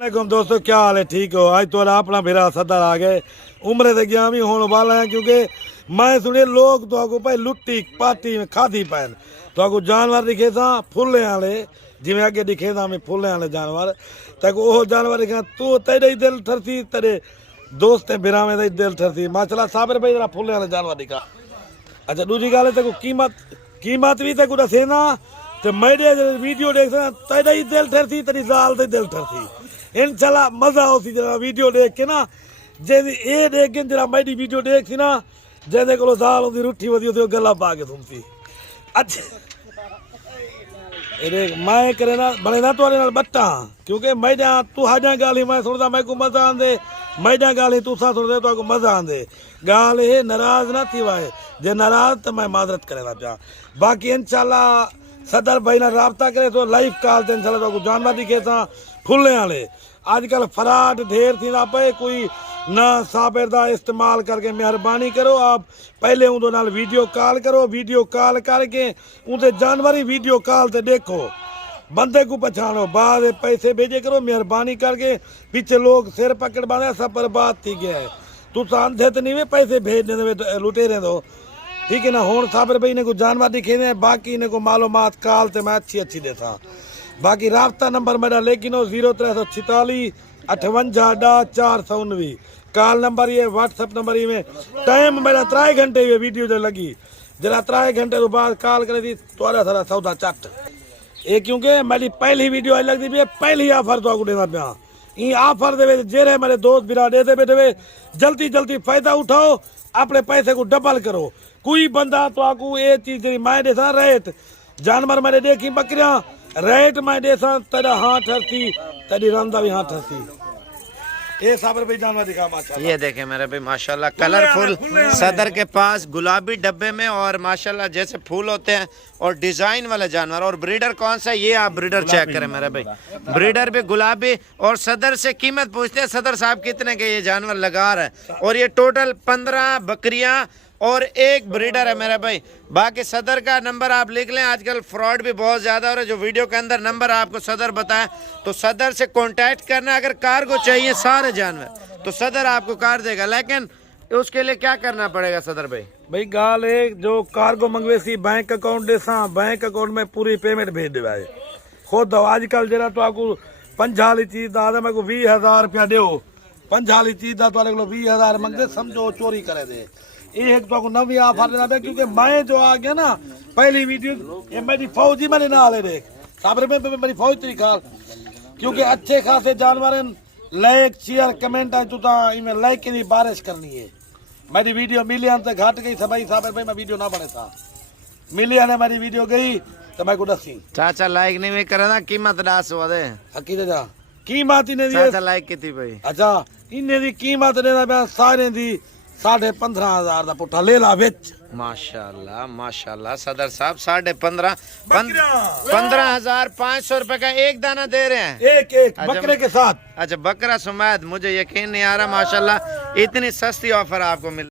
वालेकुम दोस्तों, क्या हाल है? ठीक हो? आज तो अपना मेरा सदर आ गए उम्र ते गया भी होने वाला है, क्योंकि मैं सुने लोग तो आगो भाई लुट्टी पार्टी में खाधी पैन तो आगो जानवर दिखे था फुल्ले वाले, जिमें अगे दिखे था हमें फुल्ले वाले जानवर तक वो जानवर दिखे तू तेरे ही दिल ठरती, तेरे दोस्त बिरा में दिल ठरती माशाल्लाह साबिर भाई जरा फुल्ले वाले जानवर दिखा। अच्छा दूसरी गल है तेको कीमत भी तेको दसे ना तो मेरे वीडियो देख तेरा ही दिल ठरती, तेरी जाल ते दिल ठरती। इंशाल्लाह मजा होती जरा वीडियो देख के ना, जैसे ये देख के जरा मेरी वीडियो देख सी ना, जैसे को दाल होती रुठी होती होती गला पा के सुनती। अच्छा देख मैं करे ना बने ना तुआरे नाल बट्टा, क्योंकि मैं जा तू हाजा गाली मैं सुनदा मैं को मजा आंदे, मैं जा गाली तू सा सुनदे तो को मजा आंदे। गाल ये नाराज ना थी वाए, जे नाराज तो मैं माजरत करेला पिया। बाकी इंशाल्लाह सदर भाई ना राब्ता करे तो लाइव कॉल ते इंशाल्लाह तो जानवर दिखे था फुल्ले वाले। आजकल फराड ढेर थी ना पे, कोई ना साबिर दा इस्तेमाल करके मेहरबानी करो, आप पहले उनके नाल वीडियो कॉल करो, वीडियो कॉल करके उनसे जानवर ही वीडियो कॉल ते देखो, बंदे को पहचानो, बाद पैसे भेजे करो मेहरबानी करके। पीछे लोग सिर पकड़ बांधे सब बर्बाद थी गया है, तू तो अंधे तो नहीं वे पैसे भेज देने लुटेरे दो, ठीक है ना। हूँ साबिर भाई ने को जानवर दिखे ने, बाकी ने को मालूमात कॉल ते मैं अच्छी देता। बाकी राब्ता नंबर मेरा लेकिन 0346 58 419 कॉल नंबर ये, व्हाट्सएप नंबर ये में। टाइम मेरा 3 घंटे ये वीडियो जो लगी जरा 3 घंटे तो बाद कॉल करे थी थोड़ा सारा सौदा चट ये, क्योंकि मेरी पहली वीडियो आई लगती है, पहली ऑफर तो देना पाया ये ऑफर दे जेरे मेरे दोस्त बिरा दे दे बैठे जल्दी जल्दी फायदा उठाओ, अपने पैसे को डबल करो। कोई बंदा तो आपको ये चीज मैं देसा रेट जानवर मैंने देखी बकरियां रेट मैं देसा तेरा हाँ ठरती, तेरी रंदा भी हाँ ठरती। ये साबिर भाई जानवर दिखा माशाल्लाह, ये देखे मेरे भाई माशाल्लाह कलरफुल सदर के पास गुलाबी डब्बे में, और माशाल्लाह जैसे फूल होते हैं और डिजाइन वाले जानवर। और ब्रीडर कौन सा, ये आप ब्रीडर चेक करें मेरे भाई, ब्रीडर भी गुलाबी। और सदर से कीमत पूछते हैं सदर साहब कितने के ये जानवर लगा रहे हैं, और ये टोटल 15 बकरियां और एक ब्रीडर है मेरे भाई। बाकी सदर का नंबर आप लिख लें, आजकल फ्रॉड भी बहुत ज़्यादा हो रहा है। जो वीडियो के अंदर नंबर आपको सदर बताएं तो सदर से कांटेक्ट करना। अगर कार को चाहिए सारे जानवर तो सदर आपको कार देगा, लेकिन उसके लिए क्या करना पड़ेगा सदर भाई? भाई गाल एक जो कार्गो मंगवे सी बैंक अकाउंट दे सा, बैंक अकाउंट में पूरी पेमेंट भेज देवाए खुद। आजकल जरा तो आपको 50 चीज दादा मैं को 20,000 रुपया दो, 50 चीज दा तो 20,000 मंगते, समझो चोरी करे दे। एक तो नवी ऑफर देना था, क्योंकि मैं जो आ गया ना पहली वीडियो ये मेरी फौजी मैंने ना ले देख साबिर में मेरी फौज तेरी खाल, क्योंकि अच्छे खासे जानवर लाइक शेयर कमेंट है तो इनमें लाइक की बारिश करनी है। मेरी वीडियो मिलियन तक घट गई भाई साबिर भाई, मैं वीडियो ना बने था मिलियन है मेरी वीडियो गई तो मैं को दसी चाचा लाइक नहीं करे ना, कीमत डास हुआ दे हकीकत जा कीमत ही नहीं चाचा लाइक की थी भाई। अच्छा इन्हें दी कीमत देना मैं सारे दी 15,500 का पुट्ठा ले ला बिच। माशाल्लाह माशाल्लाह सदर साहब 15,500 रुपए का एक दाना दे रहे हैं, एक बकरे के साथ। अच्छा बकरा सुमैद, मुझे यकीन नहीं आ रहा माशाल्लाह इतनी सस्ती ऑफर आपको मिल